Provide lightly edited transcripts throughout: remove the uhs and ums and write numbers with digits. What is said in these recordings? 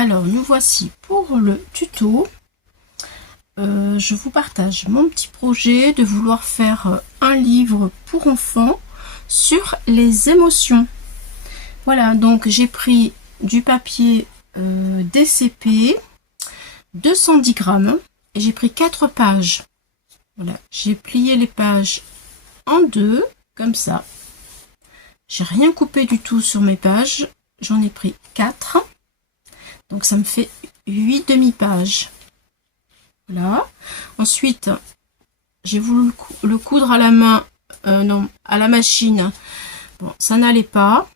Alors, nous voici pour le tuto. Je vous partage mon petit projet de vouloir faire un livre pour enfants sur les émotions. Voilà, donc j'ai pris du papier DCP, 210 grammes, et j'ai pris 4 pages. Voilà, j'ai plié les pages en deux, comme ça. J'ai rien coupé du tout sur mes pages, j'en ai pris 4. Donc ça me fait 8 demi-pages. Voilà. Ensuite, j'ai voulu le coudre à la main, non, à la machine. Bon, ça n'allait pas.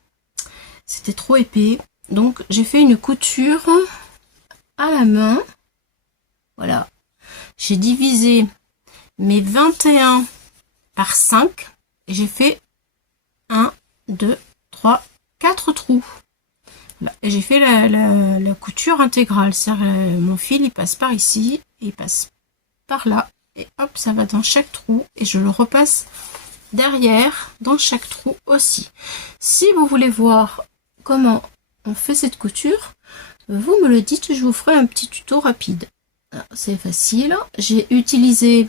C'était trop épais. Donc j'ai fait une couture à la main. Voilà. J'ai divisé mes 21 par 5 et j'ai fait 1, 2, 3, 4 trous. Voilà. Et j'ai fait la couture intégrale. C'est-à-dire, mon fil il passe par ici, et il passe par là, et hop, ça va dans chaque trou, et je le repasse derrière dans chaque trou aussi. Si vous voulez voir comment on fait cette couture, vous me le dites, je vous ferai un petit tuto rapide. C'est facile. J'ai utilisé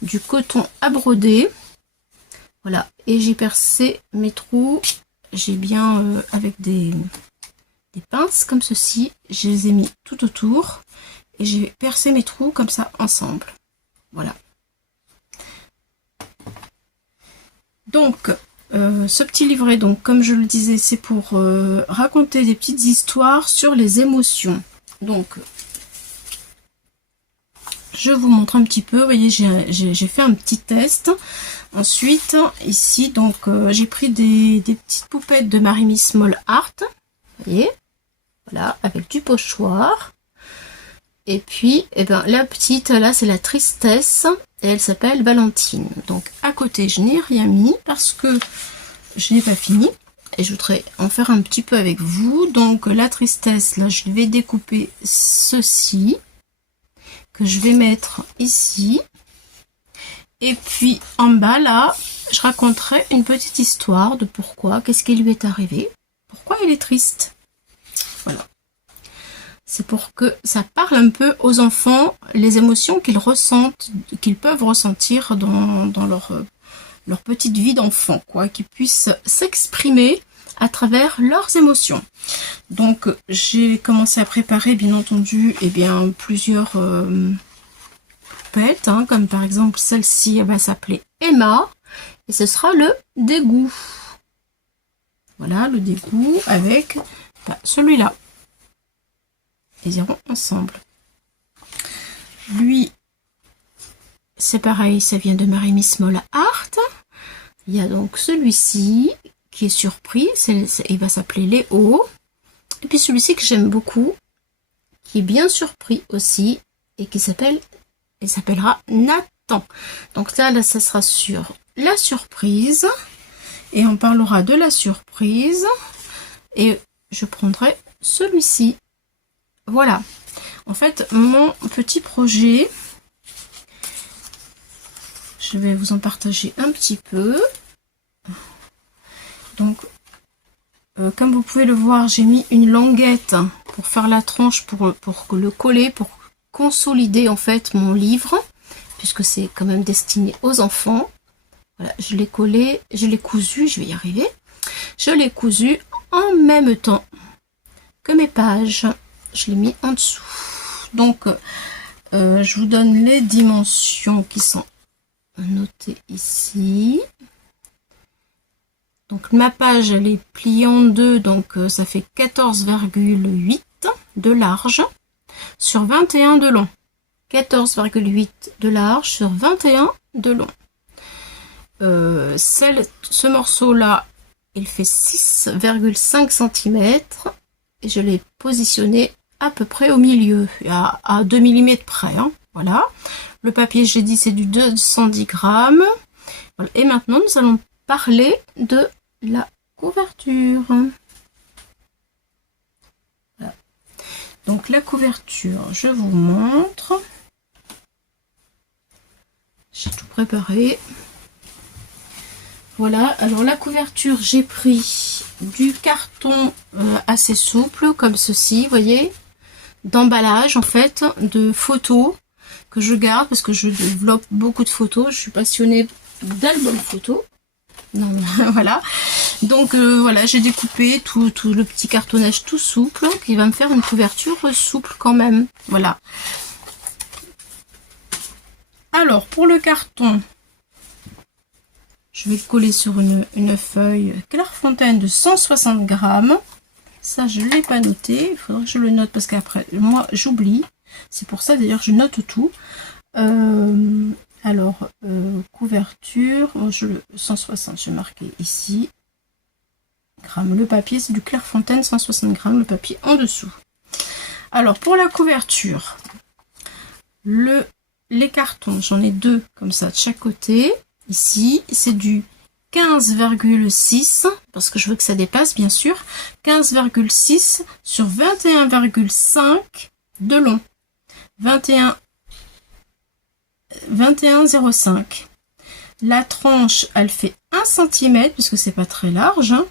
du coton à broder. Voilà, et j'ai percé mes trous. J'ai bien avec des pinces comme ceci, je les ai mis tout autour et j'ai percé mes trous comme ça ensemble. Voilà. Donc ce petit livret, donc comme je le disais, c'est pour raconter des petites histoires sur les émotions. Donc je vous montre un petit peu. Vous voyez, j'ai fait un petit test. Ensuite ici, donc j'ai pris des petites poupettes de Marie-Miss Moll Art. Vous voyez, voilà, avec du pochoir. Et puis, eh ben, la petite, là, c'est la tristesse. Et elle s'appelle Valentine. Donc, à côté, je n'ai rien mis parce que je n'ai pas fini. Et je voudrais en faire un petit peu avec vous. Donc, la tristesse, là, je vais découper ceci. Que je vais mettre ici. Et puis, en bas, là, je raconterai une petite histoire de pourquoi, qu'est-ce qui lui est arrivé. Pourquoi il est triste. Voilà. C'est pour que ça parle un peu aux enfants, les émotions qu'ils ressentent, qu'ils peuvent ressentir dans leur petite vie d'enfant, quoi, qu'ils puissent s'exprimer à travers leurs émotions. Donc j'ai commencé à préparer, bien entendu, plusieurs poupettes, hein, comme par exemple celle-ci, elle va s'appeler Emma, et ce sera le dégoût. Voilà, le dégoût avec celui-là. Ils iront ensemble. Lui, c'est pareil, ça vient de Marie-Miss Moll Art. Il y a donc celui-ci qui est surpris, il va s'appeler Léo. Et puis celui-ci que j'aime beaucoup, qui est bien surpris aussi, et il s'appellera Nathan. Donc là, ça sera sur la surprise, et on parlera de la surprise, et je prendrai celui-ci. Voilà, en fait, mon petit projet, je vais vous en partager un petit peu. Donc, comme vous pouvez le voir, j'ai mis une languette pour faire la tranche, pour le coller, pour consolider en fait mon livre, puisque c'est quand même destiné aux enfants. Voilà, je l'ai collé, je l'ai cousu, je vais y arriver. Je l'ai cousu en même temps que mes pages. Je l'ai mis en dessous. Donc, je vous donne les dimensions qui sont notées ici. Donc, ma page, elle est pliée en deux. Donc, ça fait 14,8 de large sur 21 de long. 14,8 de large sur 21 de long. Ce morceau-là, il fait 6,5 cm. Et je l'ai positionné à peu près au milieu, à 2 mm près. Hein. Voilà. Le papier, j'ai dit, c'est du 210 grammes. Voilà. Et maintenant, nous allons parler de la couverture. Voilà. Donc, la couverture, je vous montre. J'ai tout préparé. Voilà, alors la couverture, j'ai pris du carton assez souple, comme ceci, vous voyez. d'emballage en fait, de photos que je garde parce que je développe beaucoup de photos. Je suis passionnée d'albums photos. Non, voilà. Donc voilà, j'ai découpé tout le petit cartonnage tout souple qui va me faire une couverture souple quand même. Voilà. Alors pour le carton, je vais le coller sur une feuille Clairefontaine de 160 grammes. Ça, je ne l'ai pas noté. Il faudrait que je le note parce qu'après, moi, j'oublie. C'est pour ça, d'ailleurs, je note tout. Alors, couverture. Moi, 160, je vais marquer ici. Grammes. Le papier, c'est du Clairefontaine, 160 grammes. Le papier en dessous. Alors, pour la couverture, les cartons, j'en ai deux comme ça de chaque côté. Ici, c'est du 15,6 parce que je veux que ça dépasse bien sûr, 15,6 sur 21,5 de long, 21,05. La tranche elle fait 1 cm puisque c'est pas très large, hein,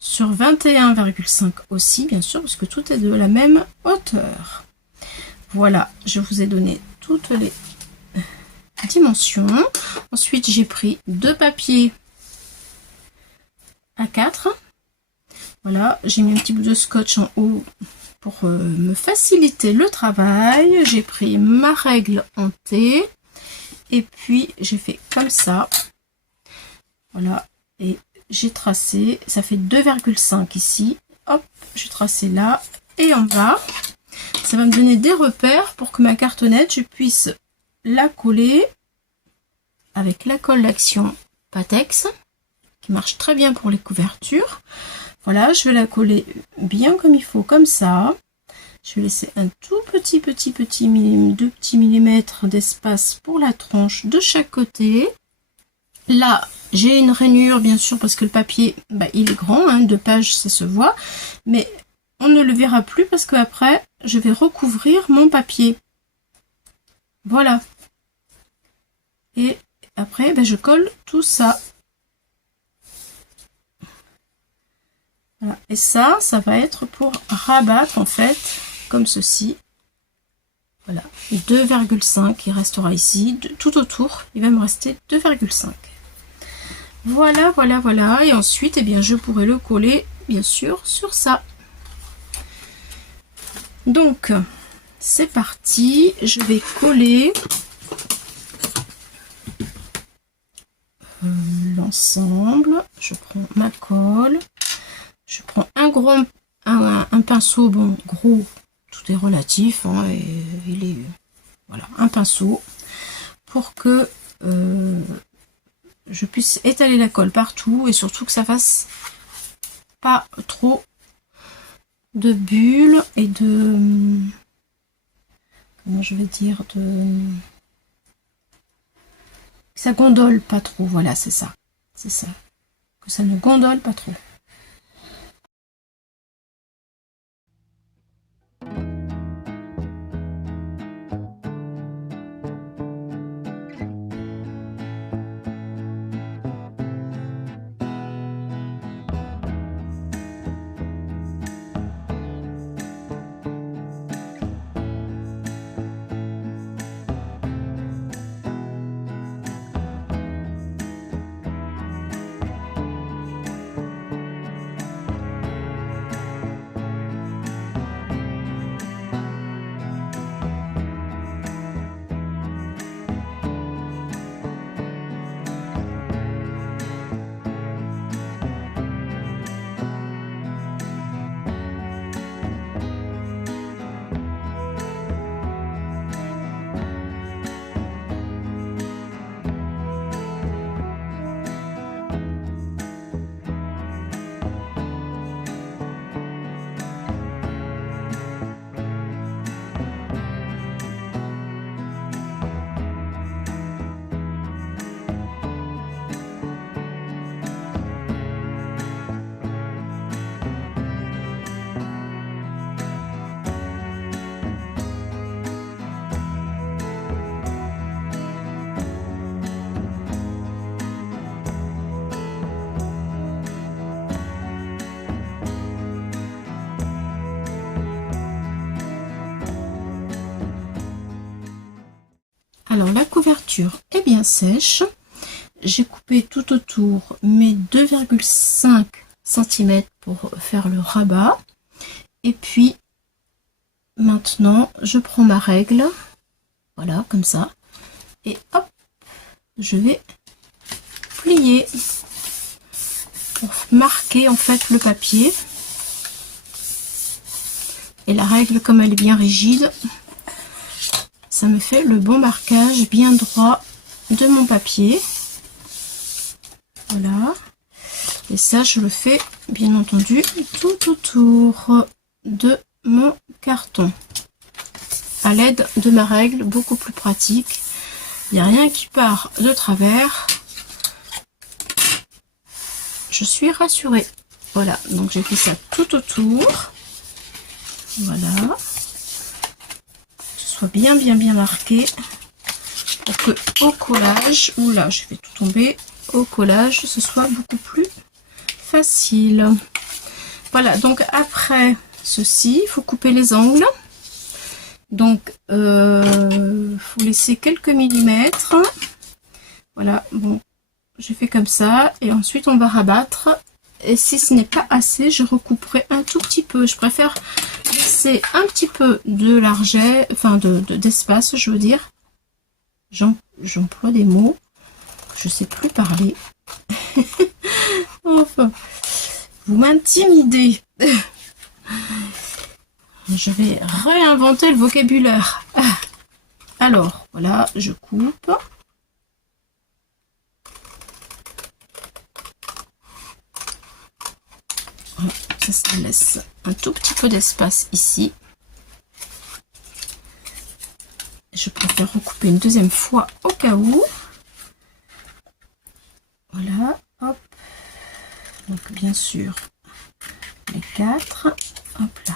sur 21,5 aussi bien sûr parce que tout est de la même hauteur. Voilà, je vous ai donné toutes les dimensions. Ensuite j'ai pris deux papiers A4. Voilà, j'ai mis un petit bout de scotch en haut pour me faciliter le travail. J'ai pris ma règle en T et puis j'ai fait comme ça. Voilà, et j'ai tracé, ça fait 2,5 ici. Hop, j'ai tracé là et en bas. Ça va me donner des repères pour que ma cartonnette, je puisse la coller avec la colle d'action Patex. Marche très bien pour les couvertures. Voilà, je vais la coller bien comme il faut, comme ça. Je vais laisser un tout petit 2 petits millimètres d'espace pour la tranche de chaque côté. Là, j'ai une rainure, bien sûr, parce que le papier, il est grand, hein, 2 pages, ça se voit. Mais on ne le verra plus parce que après, je vais recouvrir mon papier. Voilà. Et après, je colle tout ça. Voilà. Et ça va être pour rabattre en fait, comme ceci. Voilà, 2,5, il restera ici, tout autour, il va me rester 2,5. Voilà, voilà, voilà. Et ensuite, eh bien, je pourrai le coller, bien sûr, sur ça. Donc, c'est parti. Je vais coller l'ensemble. Je prends ma colle. Je prends un pinceau, bon, gros, tout est relatif, hein, et il est, voilà, un pinceau, pour que je puisse étaler la colle partout, et surtout que ça fasse pas trop de bulles, et de, comment je vais dire, que ça gondole pas trop, voilà, c'est ça, que ça ne gondole pas trop. Alors la couverture est bien sèche. J'ai coupé tout autour mes 2,5 cm pour faire le rabat. Et puis maintenant je prends ma règle, voilà comme ça, et hop, je vais plier pour marquer en fait le papier. Et la règle, comme elle est bien rigide, ça me fait le bon marquage bien droit de mon papier. Voilà. Et ça, je le fais bien entendu tout autour de mon carton. À l'aide de ma règle, beaucoup plus pratique. Il n'y a rien qui part de travers. Je suis rassurée. Voilà, donc j'ai fait ça tout autour. Voilà. Que ce soit bien marqué. Pour que au collage, oula, je vais tout tomber. Au collage, ce soit beaucoup plus facile. Voilà, donc après ceci, il faut couper les angles. Donc, faut laisser quelques millimètres. Voilà, bon, j'ai fait comme ça. Et ensuite, on va rabattre. Et si ce n'est pas assez, je recouperai un tout petit peu. Je préfère laisser un petit peu de largeur, enfin d'espace, je veux dire. J'emploie des mots que je sais plus parler. Enfin, vous m'intimidez. Je vais réinventer le vocabulaire. Alors, voilà, je coupe. Ça laisse un tout petit peu d'espace ici. Je préfère recouper une deuxième fois au cas où. Voilà, hop. Donc, bien sûr, les 4. Hop là.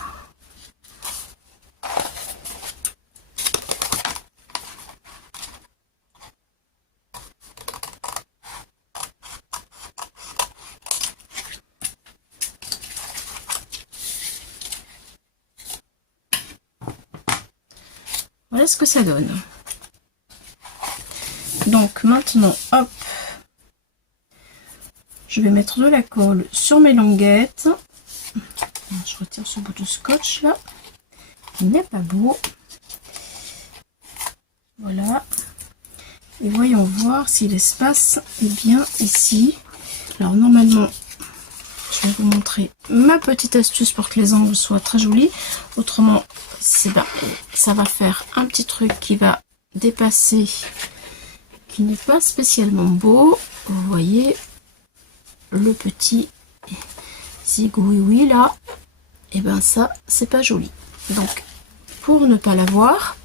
Voilà ce que ça donne. Donc maintenant, hop, je vais mettre de la colle sur mes languettes. Je retire ce bout de scotch là. Il n'est pas beau. Voilà. Et voyons voir si l'espace est bien ici. Alors normalement, je vais vous montrer ma petite astuce pour que les angles soient très jolis. Autrement, ça va faire un petit truc qui va dépasser, qui n'est pas spécialement beau. Vous voyez le petit zigouioui là, et ben ça c'est pas joli. Donc pour ne pas l'avoir,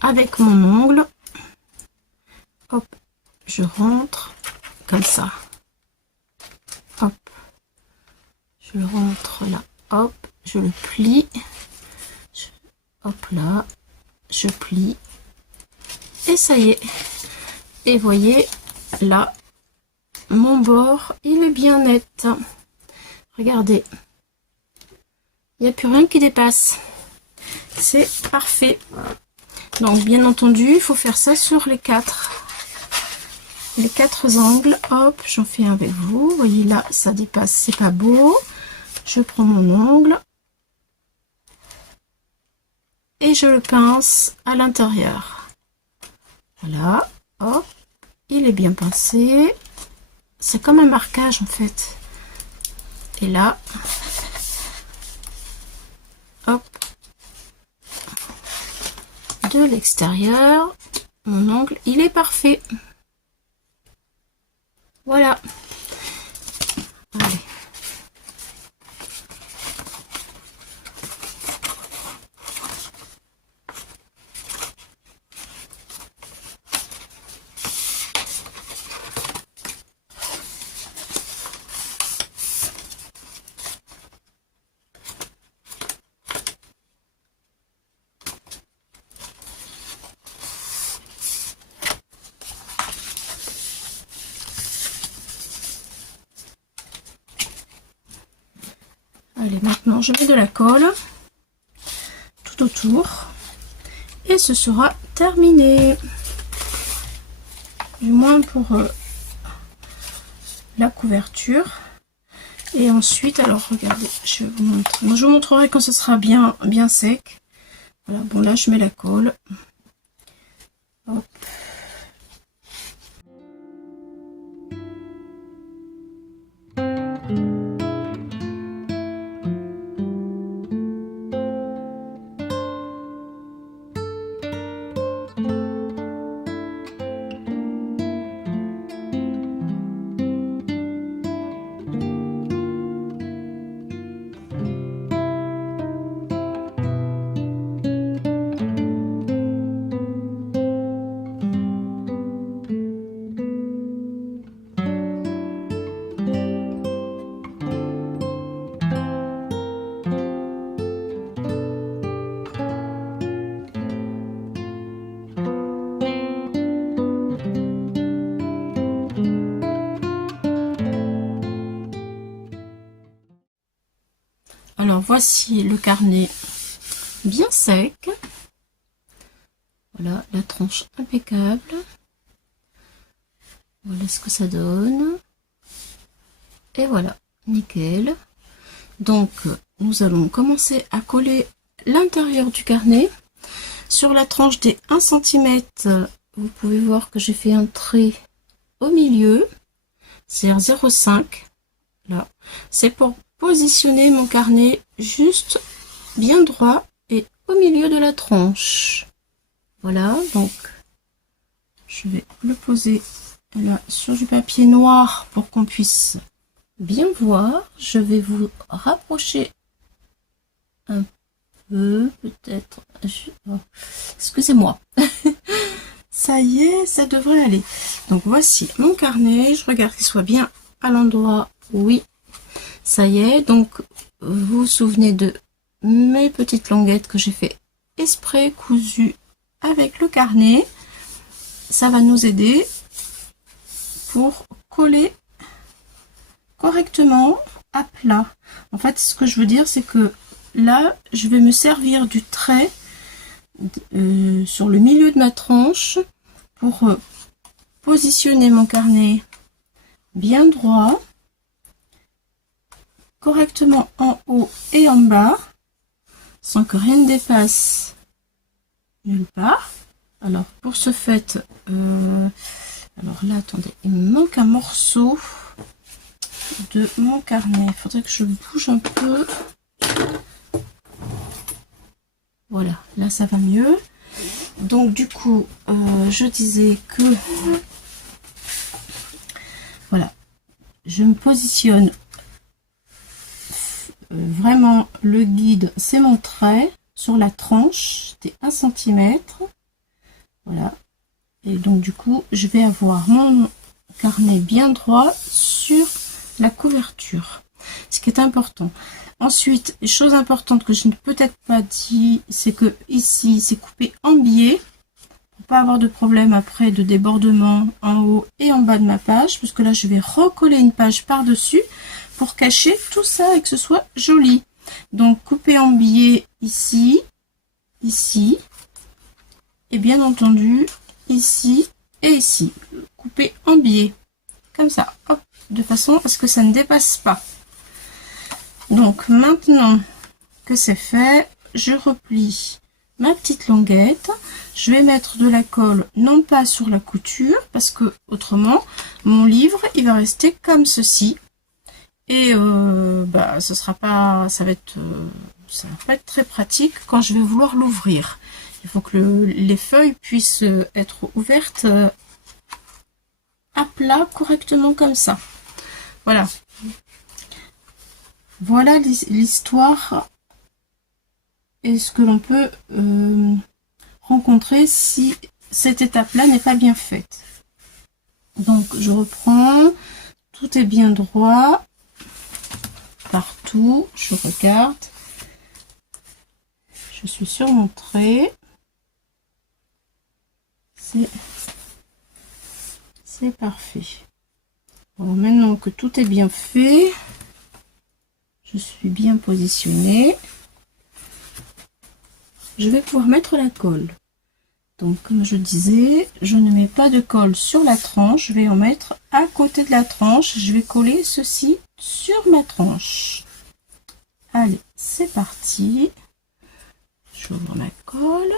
avec mon ongle, hop, je rentre comme ça. Hop, je le rentre là, hop, je le plie, hop là, je plie, et ça y est. Et voyez, là, mon bord, il est bien net. Regardez, il n'y a plus rien qui dépasse. C'est parfait. Donc, bien entendu, il faut faire ça sur les 4 angles. Hop, j'en fais un avec vous. Vous voyez là, ça dépasse, c'est pas beau. Je prends mon ongle et je le pince à l'intérieur. Voilà, hop, il est bien pincé. C'est comme un marquage en fait. Et là, hop, de l'extérieur, mon ongle, il est parfait. Voilà. Allez. Allez, maintenant je mets de la colle tout autour et ce sera terminé. Du moins pour la couverture. Et ensuite, alors regardez, je vais vous montrer. Moi, je vous montrerai quand ce sera bien sec. Voilà, bon là je mets la colle. Hop. Alors voici le carnet bien sec. Voilà la tranche impeccable. Voilà ce que ça donne. Et voilà, nickel. Donc nous allons commencer à coller l'intérieur du carnet. Sur la tranche des 1 cm, vous pouvez voir que j'ai fait un trait au milieu, c'est-à-dire 0,5. Là, c'est pour positionner mon carnet juste bien droit et au milieu de la tranche. Voilà, donc je vais le poser là sur du papier noir pour qu'on puisse bien voir. Je vais vous rapprocher un peu, peut-être. Oh, excusez-moi. Ça y est, ça devrait aller. Donc voici mon carnet. Je regarde qu'il soit bien à l'endroit. Oui, ça y est. Donc vous vous souvenez de mes petites languettes que j'ai fait exprès cousues avec le carnet. Ça va nous aider pour coller correctement à plat. En fait, ce que je veux dire, c'est que là, je vais me servir du trait sur le milieu de ma tranche pour positionner mon carnet bien droit, correctement en haut et en bas, sans que rien ne dépasse nulle part. Alors pour ce fait, alors là, attendez, il me manque un morceau de mon carnet. Il faudrait que je bouge un peu. Voilà, là ça va mieux. Donc du coup, je disais que voilà, je me positionne vraiment, le guide c'est mon trait sur la tranche des 1 cm. Voilà, et donc du coup je vais avoir mon carnet bien droit sur la couverture, ce qui est important. Ensuite, chose importante que je n'ai peut-être pas dit, c'est que ici c'est coupé en biais pour pas avoir de problème après de débordement en haut et en bas de ma page, parce que là je vais recoller une page par dessus pour cacher tout ça et que ce soit joli. Donc couper en biais ici, ici, et bien entendu ici et ici, couper en biais comme ça, hop, de façon à ce que ça ne dépasse pas. Donc maintenant que c'est fait, je replie ma petite languette. Je vais mettre de la colle non pas sur la couture, parce que autrement mon livre il va rester comme ceci et ce sera pas, ça va pas être très pratique quand je vais vouloir l'ouvrir. Il faut que les feuilles puissent être ouvertes à plat correctement comme ça. Voilà. Voilà l'histoire et ce que l'on peut rencontrer si cette étape-là n'est pas bien faite. Donc je reprends, tout est bien droit, partout, je regarde, je suis sur mon trait, c'est parfait. Bon, maintenant que tout est bien fait, je suis bien positionnée, je vais pouvoir mettre la colle. Donc comme je disais, je ne mets pas de colle sur la tranche, je vais en mettre à côté de la tranche, je vais coller ceci sur ma tranche. Allez, c'est parti. J'ouvre ma colle.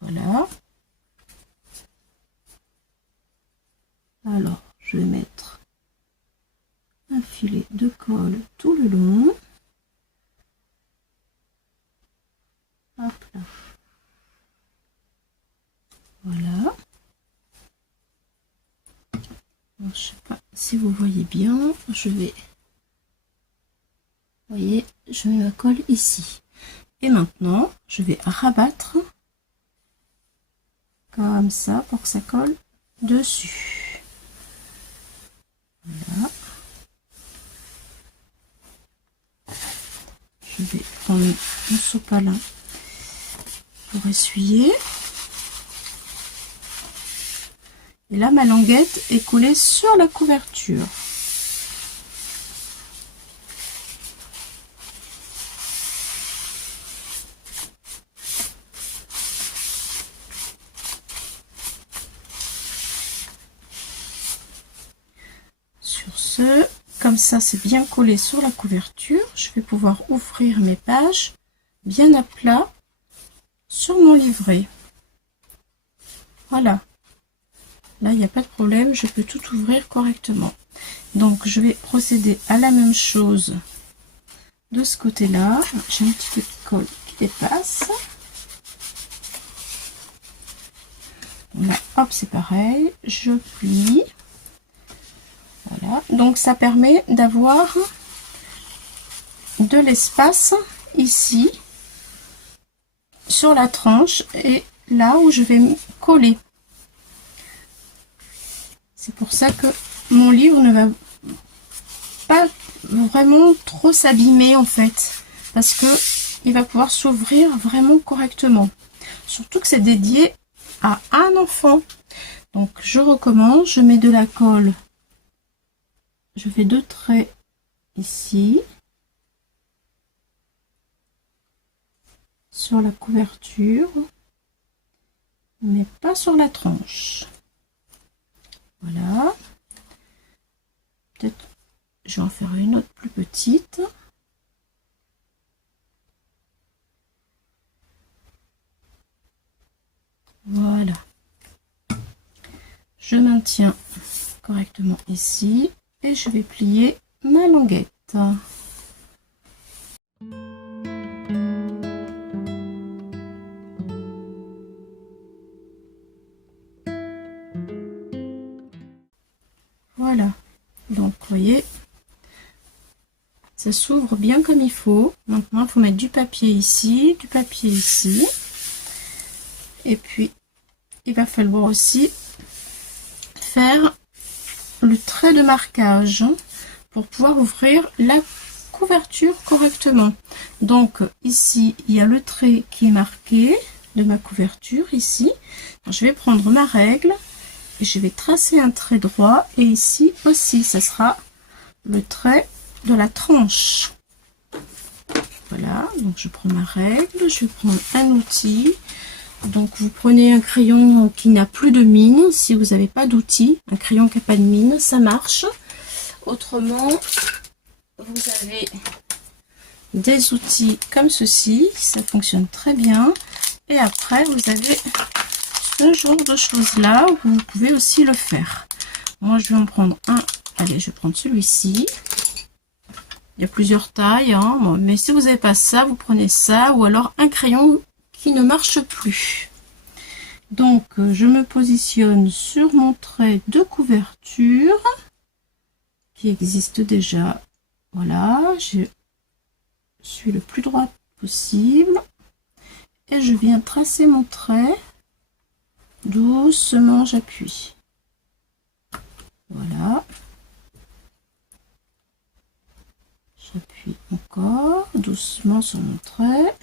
Voilà. Alors, je vais mettre un filet de colle tout le long. Hop là. Voilà. Alors, je sais pas si vous voyez bien, je vais... Vous voyez, je mets ma colle ici. Et maintenant, je vais rabattre comme ça pour que ça colle dessus. Voilà. Je vais prendre mon sopalin pour essuyer. Et là, ma languette est collée sur la couverture. Sur ce, comme ça, c'est bien collé sur la couverture. Je vais pouvoir ouvrir mes pages bien à plat sur mon livret. Voilà. Là, il n'y a pas de problème, je peux tout ouvrir correctement. Donc, je vais procéder à la même chose de ce côté-là. J'ai un petit peu de colle qui dépasse. Là, hop, c'est pareil. Je plie. Voilà. Donc, ça permet d'avoir de l'espace ici sur la tranche et là où je vais coller. C'est pour ça que mon livre ne va pas vraiment trop s'abîmer en fait, parce que il va pouvoir s'ouvrir vraiment correctement. Surtout que c'est dédié à un enfant. Donc je recommence, je mets de la colle, je fais 2 traits ici sur la couverture, mais pas sur la tranche. Voilà. Peut-être je vais en faire une autre plus petite. Voilà. Je maintiens correctement ici et je vais plier ma languette. Voilà. Donc, vous voyez, ça s'ouvre bien comme il faut. Maintenant, il faut mettre du papier ici, du papier ici. Et puis, il va falloir aussi faire le trait de marquage pour pouvoir ouvrir la couverture correctement. Donc, ici, il y a le trait qui est marqué de ma couverture, ici. Alors, je vais prendre ma règle et je vais tracer un trait droit. Et ici aussi, ça sera le trait de la tranche. Voilà, donc je prends ma règle, je vais prendre un outil. Donc vous prenez un crayon qui n'a plus de mine, si vous n'avez pas d'outil, un crayon qui n'a pas de mine, ça marche. Autrement, vous avez des outils comme ceci, ça fonctionne très bien. Et après, vous avez ce genre de choses-là, où vous pouvez aussi le faire. Moi, je vais en prendre un. Allez, je vais prendre celui-ci. Il y a plusieurs tailles, hein, mais si vous n'avez pas ça, vous prenez ça, ou alors un crayon qui ne marche plus. Donc, je me positionne sur mon trait de couverture, qui existe déjà. Voilà, je suis le plus droit possible, et je viens tracer mon trait. Doucement, j'appuie. Voilà. J'appuie encore doucement sur mon trait.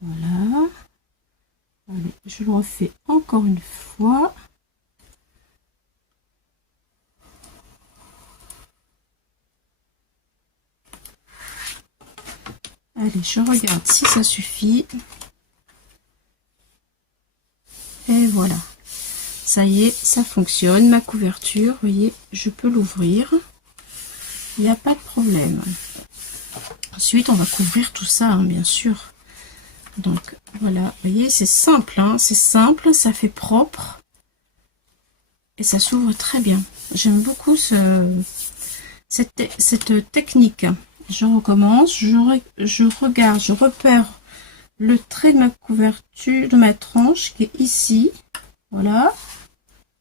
Voilà. Allez, je le refais en encore une fois. Allez, je regarde si ça suffit. Et voilà. Ça y est, ça fonctionne. Ma couverture, vous voyez, je peux l'ouvrir. Il n'y a pas de problème. Ensuite, on va couvrir tout ça, hein, bien sûr. Donc, voilà. Vous voyez, c'est simple, hein, c'est simple, ça fait propre. Et ça s'ouvre très bien. J'aime beaucoup cette technique. Je recommence, je regarde, je repère le trait de ma couverture, de ma tranche qui est ici. Voilà.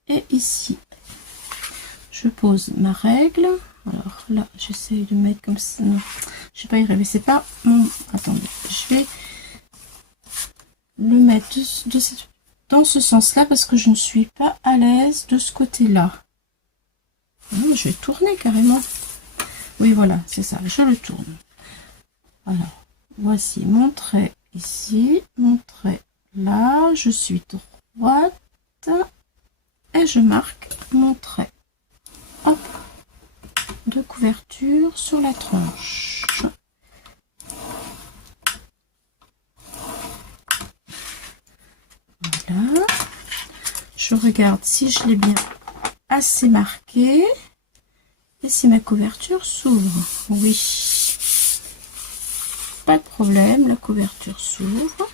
Et ici. Je pose ma règle. Alors là, j'essaye de mettre comme ça. Non, je vais pas y arriver. C'est pas mon... Attendez, je vais le mettre dans ce sens-là parce que je ne suis pas à l'aise de ce côté-là. Je vais tourner carrément. Oui, voilà, c'est ça. Je le tourne. Alors, voici mon trait ici, mon trait là. Je suis droite et je marque mon trait. Hop, de couverture sur la tranche. Voilà. Je regarde si je l'ai bien assez marqué et si ma couverture s'ouvre. Oui, pas de problème, la couverture s'ouvre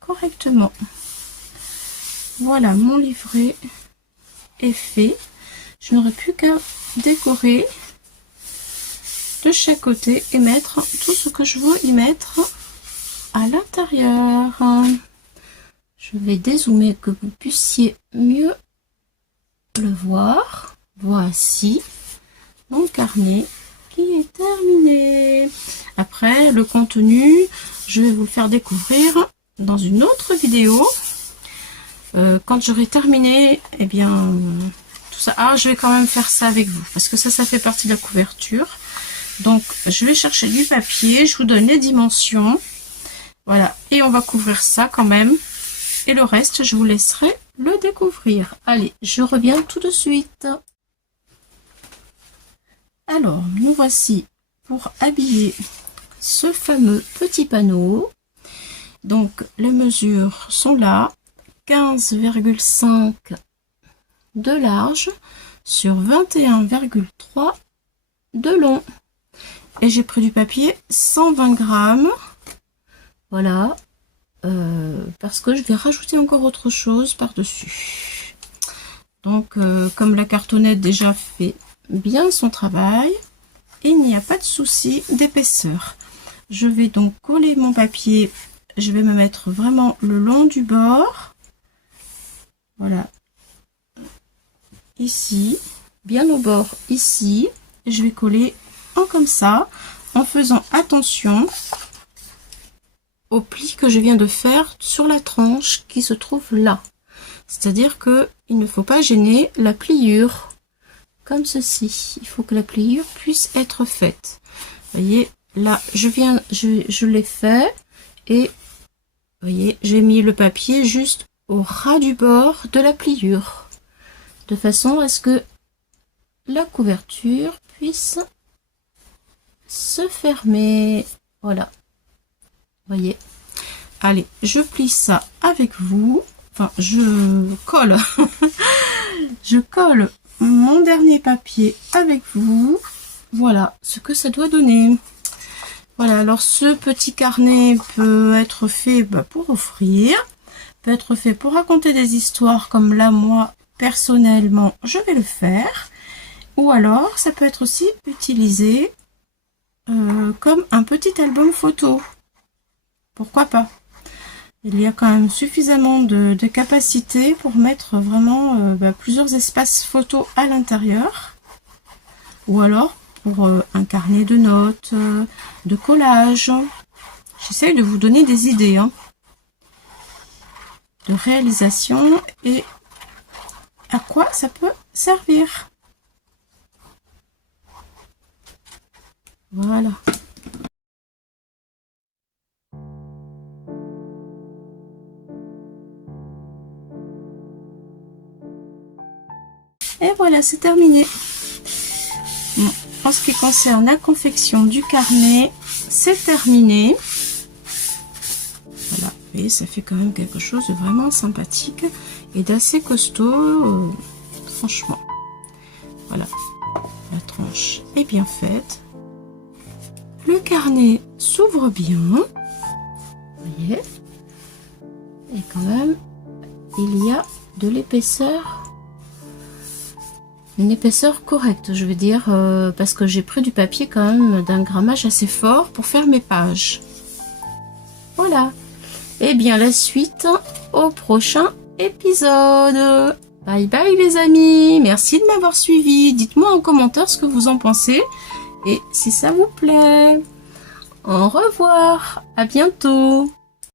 correctement. Voilà, mon livret est fait. Je n'aurai plus qu'à décorer de chaque côté et mettre tout ce que je veux y mettre à l'intérieur. Je vais dézoomer que vous puissiez mieux le voir. Voici mon carnet qui est terminé. Après, le contenu, je vais vous le faire découvrir dans une autre vidéo. Quand j'aurai terminé, eh bien, tout ça. Ah, je vais quand même faire ça avec vous parce que ça fait partie de la couverture. Donc, je vais chercher du papier. Je vous donne les dimensions. Voilà. Et on va couvrir ça quand même. Et le reste, je vous laisserai le découvrir. Allez, je reviens tout de suite. Alors, nous voici pour habiller ce fameux petit panneau. Donc, les mesures sont là. 15,5 de large sur 21,3 de long. Et j'ai pris du papier 120 grammes. Voilà. Parce que je vais rajouter encore autre chose par-dessus. Donc, comme la cartonnette déjà fait bien son travail, il n'y a pas de souci d'épaisseur. Je vais donc coller mon papier. Je vais me mettre vraiment le long du bord. Voilà. Ici, bien au bord, ici. Je vais coller en comme ça, en faisant attention au pli que je viens de faire sur la tranche qui se trouve là. C'est-à-dire que il ne faut pas gêner la pliure comme ceci. Il faut que la pliure puisse être faite. Vous voyez, là, je l'ai fait et vous voyez, j'ai mis le papier juste au ras du bord de la pliure, de façon à ce que la couverture puisse se fermer. Voilà. Voyez. Allez, je plie ça avec vous. Enfin, je colle. Je colle mon dernier papier avec vous. Voilà ce que ça doit donner. Voilà, alors ce petit carnet peut être fait pour offrir, peut être fait pour raconter des histoires comme là, moi, personnellement, je vais le faire. Ou alors, ça peut être aussi utilisé comme un petit album photo. Pourquoi pas? Il y a quand même suffisamment de capacité pour mettre vraiment plusieurs espaces photos à l'intérieur. Ou alors pour un carnet de notes, de collage. J'essaye de vous donner des idées hein, de réalisation et à quoi ça peut servir. Voilà. Et voilà, c'est terminé. Bon, en ce qui concerne la confection du carnet, c'est terminé. Voilà, vous voyez, ça fait quand même quelque chose de vraiment sympathique et d'assez costaud, franchement. Voilà, la tranche est bien faite. Le carnet s'ouvre bien. Vous voyez. Et quand même, il y a de l'épaisseur. Une épaisseur correcte, je veux dire, parce que j'ai pris du papier quand même d'un grammage assez fort pour faire mes pages. Voilà. Et bien la suite au prochain épisode. Bye bye les amis. Merci de m'avoir suivi. Dites-moi en commentaire ce que vous en pensez et si ça vous plaît. Au revoir. À bientôt.